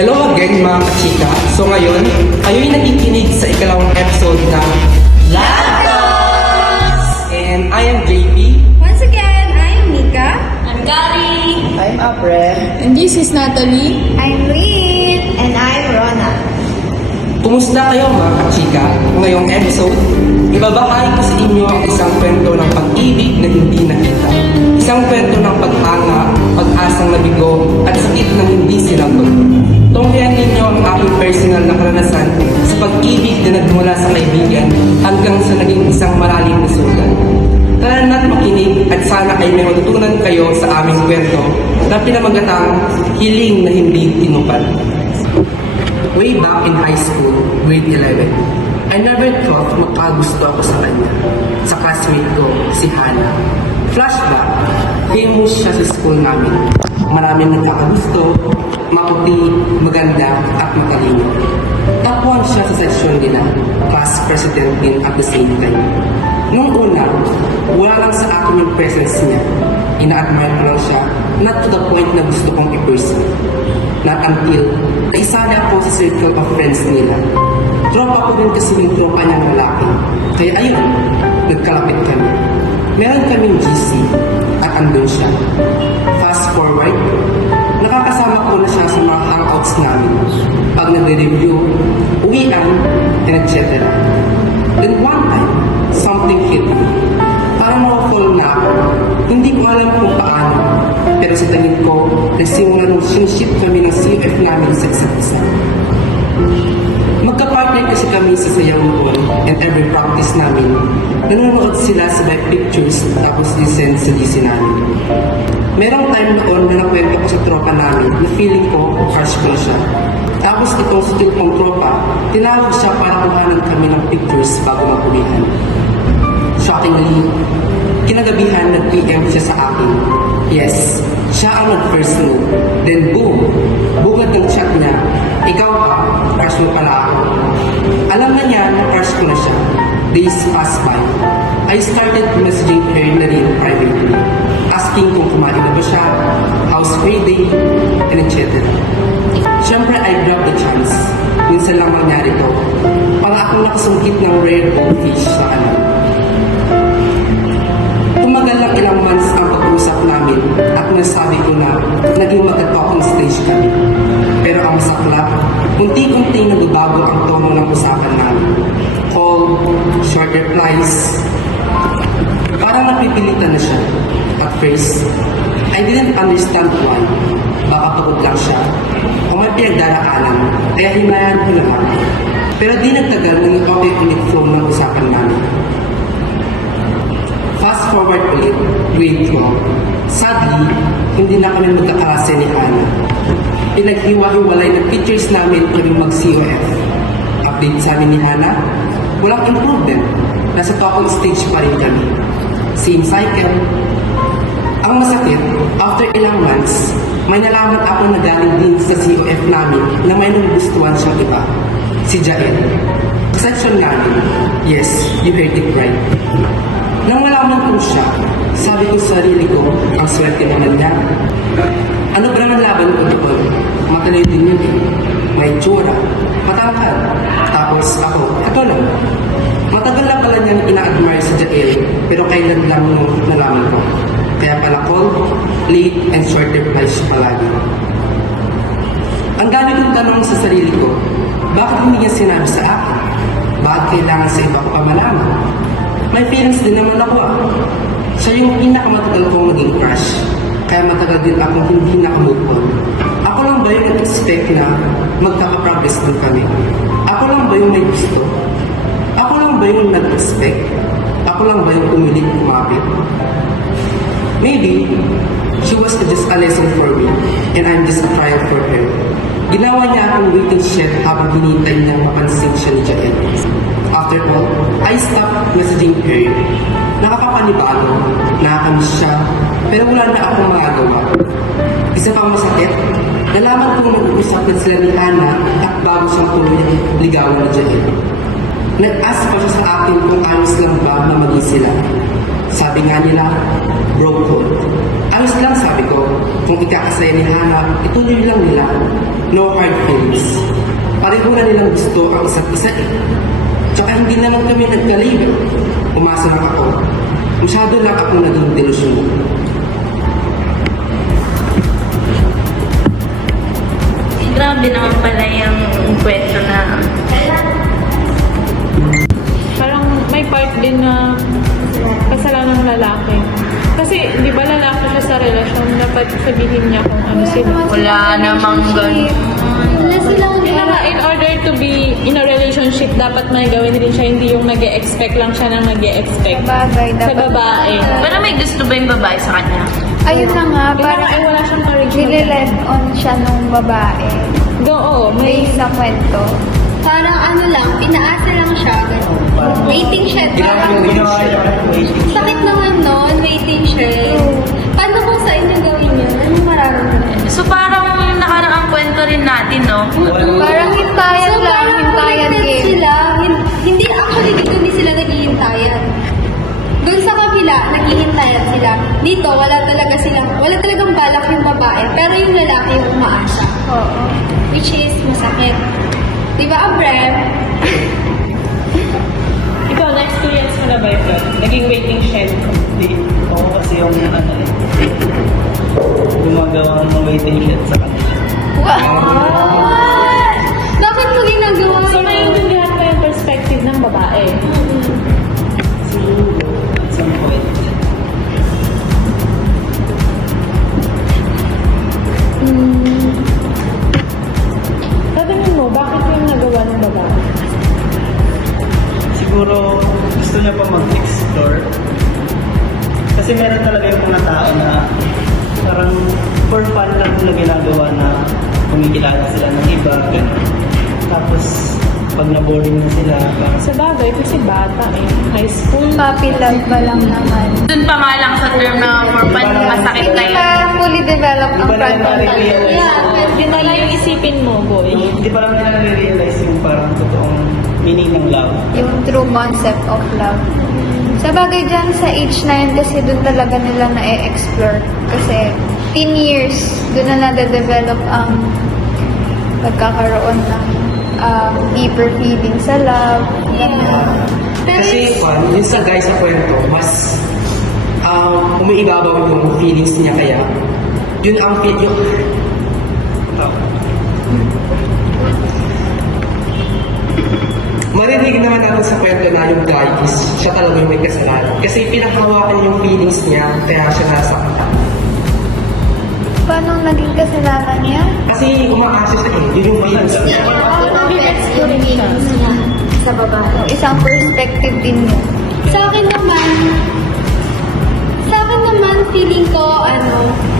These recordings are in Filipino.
Hello again mga kachika. So ngayon, kayo'y nakikinig sa ikalawang episode ng Laptops! And I am JP. Once again, I'm Mika. I'm Gary. I'm April. And this is Natalie. I'm Lynn. And I'm Rona. Kumusta kayo mga kachika? Ngayong episode, ibabahagi ko sa inyo ang isang kwento ng pag-ibig na hindi nakita. Isang kwento ng paghanga, pag-asang nabigo, at sakit na hindi sinagot. Tunghayan ninyo ang aking personal na karanasan sa pag-ibig na nagmula sa kaibigan hanggang sa naging isang malalim na sugat. Tara na't makinig at sana ay may matutunan kayo sa aming kwento na pinamagatang hiling na hindi tinupad. Way back in high school, grade 11, I never thought magkagusto ako sa kanya. Sa classmate ko, si Hannah. Flashback, famous siya sa school namin. Maraming nagkakagusto, maputi, maganda, at matalino. Top 1 siya sa section nila, class president din at the same time. Nung una, wala lang sa akin yung presence niya. Ina-admire ko lang siya, not to the point na gusto kong i-pursue. Not until naisali ako sa circle of friends nila. Tropa ko din kasi yung tropa niyang lalaki. Kaya ayun, nagkalapit kami. Meron kaming GC at andun siya. Fast forward, nakakasama ko na siya sa mga hangouts namin. Pag nagre-review, uwian, and etc. Then one time, something hit me. Parang ma-fall na ako. Hindi ko alam kung paano. Pero sa tingin ko, nagsimula nung sinship kami ng CF namin sa isa't isa. Magka-partner kasi kami sa sayaw noon and every practice namin, nanonood sila sa my pictures tapos i-send sa GC namin. Merong time noon na nakwento ko sa tropa namin na feeling ko, crush ko na siya. Tapos itong skill kong tropa, tinawag siya para kuhanan kami ng pictures bago mag-uwihan. Shockingly, kinagabihan nag-PM siya sa akin. Yes, siya ang nag-first note. Then boom, bungad ng chat niya, ikaw ka, crush mo pala ako. Alam na niya na crush ko na siya. Days passed by. I started messaging her na rin privately, asking kung kumain na ba siya, how's Friday, and etc. Siyempre, I grabbed the chance. Minsan lang mangyari to. Para akong nakasungkit ng rare goldfish sa kanan. Tumagal lang ilang months ang pag-uusap namin at nasabi ko na naging magka-talking stage kami. Pero ang masakla, unti-unti nagbabago ang tono ng usapan namin. Call, short replies, parang napipilitan na siya. At first, I didn't understand why. Baka pagod lang siya o may pinagdaraanan, kaya himayan ko naman. Pero di nagtagal nang okay ulit flow ng usapan namin. Fast forward ulit, grade 12. Sadly, hindi na kami magkaklase ni Hannah. Pinaghiwa-hiwalay ng pictures namin kami mag-COF. Update sa amin ni Hannah, walang improvement. Nasa talking stage pa rin kami. Same cycle. Ang masakit, after ilang months, may nalaman ako na galing din sa COF namin na may nagustuhan siyang iba. Si Jael. Section namin. Yes, you heard it right. Nang malaman ko siya, sabi ko sa sarili ko, ang swerte naman niya. Ano ba naman laban ko doon? Matalay din yun eh. May tsura, matangkad. Tapos ako, ito lang. Matagal na pala niyang ina-admire si Jael, pero kailan lang nung nalaman ko. Kaya pala call, late, and short replies siya palagi. Ang dami kong tanong sa sarili ko, bakit hindi niya sinabi sa akin? Bakit kailangan sa iba ko pa malaman? May feelings din naman ako ah. Siya yung pinakamatagal kong naging crush. Kaya matagal din akong hindi nakamove on. Ako lang ba yung nag-expect na magkaka-progress din kami? Ako lang ba yung may gusto? Ako lang ba yung nag-expect? Ako lang ba yung pumiling kumapit? Maybe, she was just a lesson for me, and I'm just a trial for her. Ginawa niya akong waiting shed habang hinintay niyang mapansin siya ni Jael. After all, I stopped messaging her. Nakakapanibago, nakakamiss siya, pero wala na akong magagawa. Isa pang masakit, nalaman kong mag-uusap na sila ni Hannah at bago siyang tuloy ligawan ni Jael. Nag-ask pa siya sa akin kung ayos lang ba na maging sila. Sabi nga nila, bro code. Ayos lang sabi sabi ko, kung ikakasaya ni Hana, ituloy lang nila. No hard feelings. Pareho na nilang gusto ang isa't isa eh. Tsaka hindi na lang kami nagkalibet. Umasa lang ako. Masyado lang akong naging delusyon. Grabe naman pala yung kwento na Parang may part din na kasalanan ng lalaki. Kasi, di ba lalaki siya sa relasyon, dapat sabihin niya kung ano sila. wala namang ganun. Wala silang Kaya nga, in order to be in a relationship, dapat may gawin din siya, hindi yung nag-e-expect lang siya ng nag-e-expect bagay. sa babae. Pero may gusto ba yung babae sa kanya? Ayun na nga, Parang parang wala siyang courage. nililed on siya nung babae. Oo, may Based sa kwento. Parang ano lang, pinaasa lang siya. Ganun. Waiting shed. Parang sakit naman nun, waiting shed. Paano kung sa inyo gawin yun? Anong mararamdaman? So parang yung nakaraang kwento rin natin, no? Parang hintayan lang, hintayan game. Sila, hindi actually dito hindi sila naghihintayan. Doon sa kabila, naghihintayan sila. Dito, wala talagang balak yung babae, pero yung lalaki yung umaasa. Oo. Which is masakit. Diba, Abrem? Ikaw, na-experience mo na ba ito? Naging waiting shed ko. Hindi. Ako kasi yung gumagawa ng mga waiting shed sa kanila. What? Bakit mo ginagawa So, naiintindihan mo yung perspective ng babae. Siguro, at some point, Sabihin mo, bakit yung nagawa ng babae? siguro gusto niya pa mag-explore. Kasi meron talaga yung mga tao na parang for fun lang nila ginagawa na kumikilala sila ng iba. Ganun. Tapos, pag na-boring na sila, parang Sa bagay, kasi bata eh. High school. Puppy love pa lang naman. Dun pa nga lang sa term na for fun, masakit na Hindi yun. pa fully developed Di ang ba na frontal lobe. na-realize? Yeah, Yun na lang yung isipin mo, boy. hindi pa lang nila nare-realize yung parang totoong meaning ng love. yung true concept of love. Sa bagay dyan, sa age na yun, kasi doon talaga nila na-explore. Kasi teen years, doon na nade-develop ang pagkakaroon ng deeper feeling sa love. Ganun. Kasi, yung sa guy sa kwento, mas umiibabaw yung feelings niya kaya yun ang yung marinig naman natin sa kwento na yung guy is siya talaga yung may kasalanan. Kasi pinaghawakan yung feelings niya kaya siya nasaktan. Paano naging kasalanan niya? Kasi umaasa siya eh, yun yung feelings niya. Sa babae. Isang perspective din yun. Sa akin naman, feeling ko,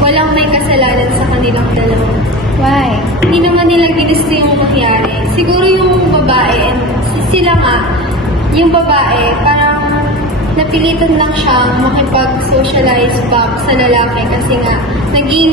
walang may kasalanan sa kanilang dalawa. Why? Hindi naman nila ginusto yung mangyari. Siguro yung babae, sila nga, yung babae, parang napilitan lang siyang makipag-socialize back sa lalaki kasi nga, naging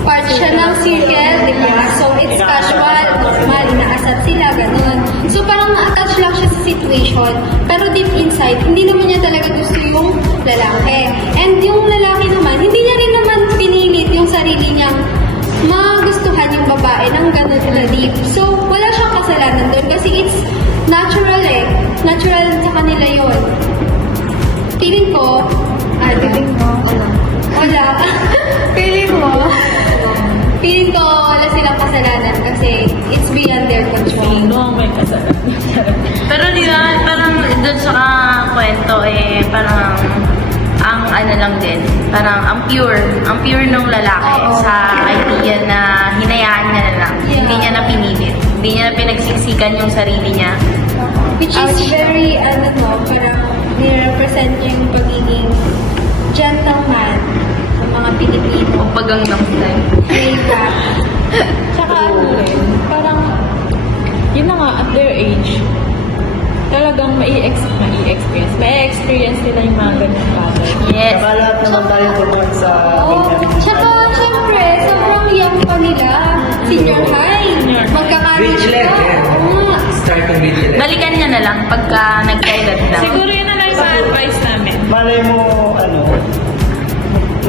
part siya ng circle, di ba? So, it's casual, normal, inaasat sila, ganun. So, parang na-attach lang siya sa situation, pero deep inside, hindi naman niya talaga gusto yung lalaki. And yung lalaki naman, hindi niya rin naman pinilit yung sarili niyang magustuhan yung babae ng ganun na deep. So, wala siyang kasalanan doon kasi it's natural eh. Natural sa kanila yon. Feeling ko, feeling mo? Wala. Feeling mo? Feeling ko, wala silang kasalanan kasi it's beyond their control. Sino ang may kasalanan? Pero di ba, parang dun sa kwento eh, parang ang ano lang din, parang ang pure nung lalaki Oo. sa idea na hinayaan niya na lang. Yeah. Hindi niya na pinilit. Hindi niya na pinagsiksikan yung sarili niya. Which is very, parang nire-represent yung pagiging gentleman ng mga Pilipino. O pagangnam style. Diba? Tsaka ano rin, parang, yun na nga, at their age, talagang mai-experience nila yung mga ganyan bagay. Yes. Saka lahat naman tayo tungkol sa ganyan. Tsaka, syempre, sobrang young pa nila. Senior high. Senior high. Rich Magkaka-rich left, ka. yeah. Oo nga. Starting rich left. Balikan niya na lang pagka nagkaedad na. Siguro yun na lang yung advice namin. Malay mo,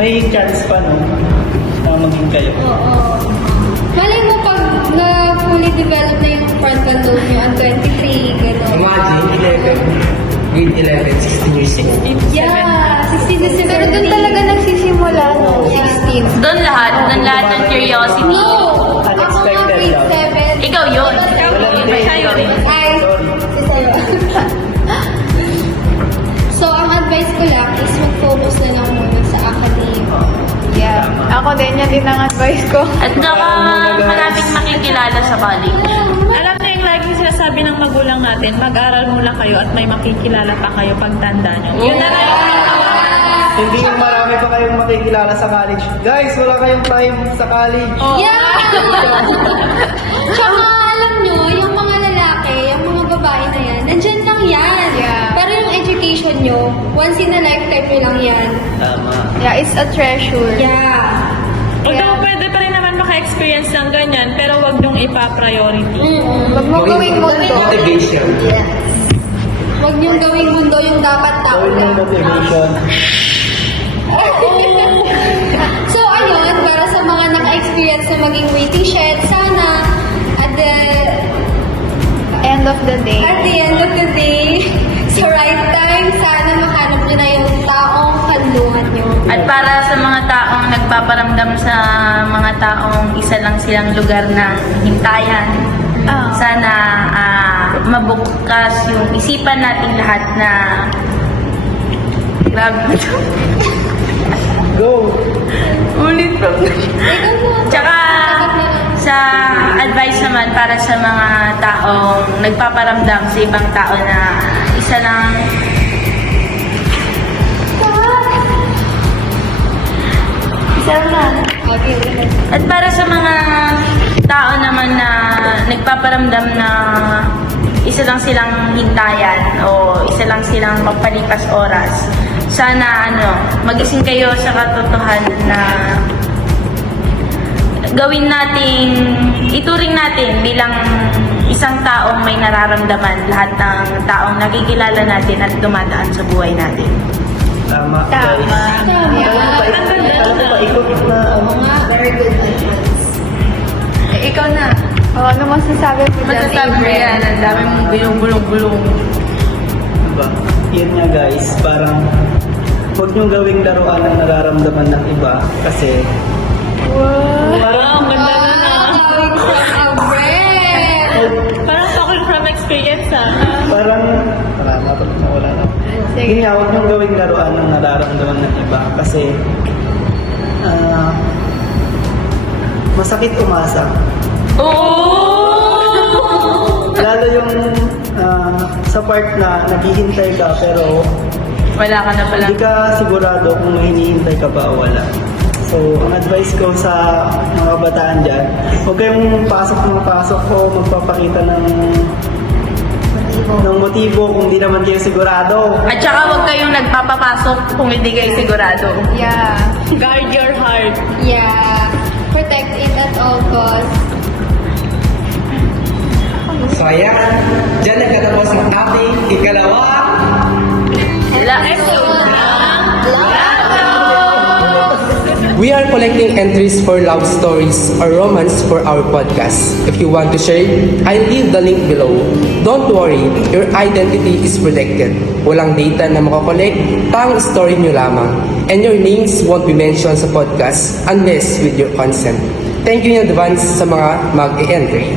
may chance pa, no? maging kayo. Oo. Malay mo pag na-fully developed na yung frontal lobe nyo at 23, gano'n. Imagine, grade 11, 16 years old. Yeah, 16 to 17. Pero doon talaga nagsisimula, no? 16. Doon lahat ng curiosity. No! Ako nga Unexpected grade lang. 7. Ikaw yun. Siya yun. Ay, sa'yo. So, ang advice ko lang is mag-focus na lang muna sa academic. Yeah. Ako din, yan din ang advice ko. At saka maraming makikilala sa college. Alam niyo yung laging sinasabi ng magulang natin, mag-aral muna kayo at may makikilala pa kayo pagtanda nyo. Yun na lang. Hindi yung marami pa kayong makikilala sa college. Guys, wala kayong time sa college. Yeah! Tsaka alam nyo, yung mga lalaki, yung mga babae na yan, nandyan lang yan. Yeah. Pero yung education nyo, once in a lifetime nyo lang yan. Tama. Yeah, it's a treasure. Yeah. Although pwede pa rin naman maka-experience ng ganyan, pero wag niyong ipa-priority. Huwag mo gawing mundo. Motivation. Huwag nyo gawing mundo yung dapat tao Gawin yung lang. motivation. So, ayun, para sa mga naka-experience na maging waiting shed, sana at the End of the day. end of the day, sa right time, sana mahanap nyo na yung taong kanlungan nyo. At para sa mga taong nagpaparamdam sa mga taong isa lang silang lugar na hintayan, sana mabukas yung isipan nating lahat na grabe. Go! Ulit pa. Tsaka sa advice naman para sa mga taong nagpaparamdam sa ibang tao na isa lang at para sa mga tao naman na nagpaparamdam na isa lang silang hintayan o isa lang silang magpalipas oras, sana magising kayo sa katotohanan na gawin natin, ituring natin bilang isang taong may nararamdaman lahat ng taong nakikilala natin at dumadaan sa buhay natin. Tama, guys. Alam ko pa, ikot na Very good advice. Ikaw na. Ano masasabi mo dyan? Masasabi mo yan, ang dami mong bulong-bulong-bulong. Diba? Yun nga guys, parang huwag niyong gawing laruan ang nararamdaman ng iba kasi Parang ang ganda na na. Going from a breath. Parang talking from experience parang wala na. Sige nga, huwag niyong gawing laruan ang nararamdaman ng iba kasi masakit umasa. Lalo yung sa part na naghihintay ka pero Wala ka na pala. hindi ka sigurado kung may hinihintay ka ba o wala. So, ang advice ko sa mga bataan dyan, huwag kayong pasok o magpapakita ng motibo kung di naman kayo sigurado. At saka huwag kayong nagpapapasok kung hindi kayo sigurado. Yeah. Guard your heart. Yeah. Protect it at all costs. So ayan, dyan nagkatapos ang ating ikalawang Episode na. We are collecting entries for love stories or romance for our podcast. If you want to share, I'll leave the link below. Don't worry, your identity is protected. Walang data na makakollect, pang story nyo lamang. And your names won't be mentioned sa podcast unless with your consent. Thank you in advance sa mga mag-e-entry.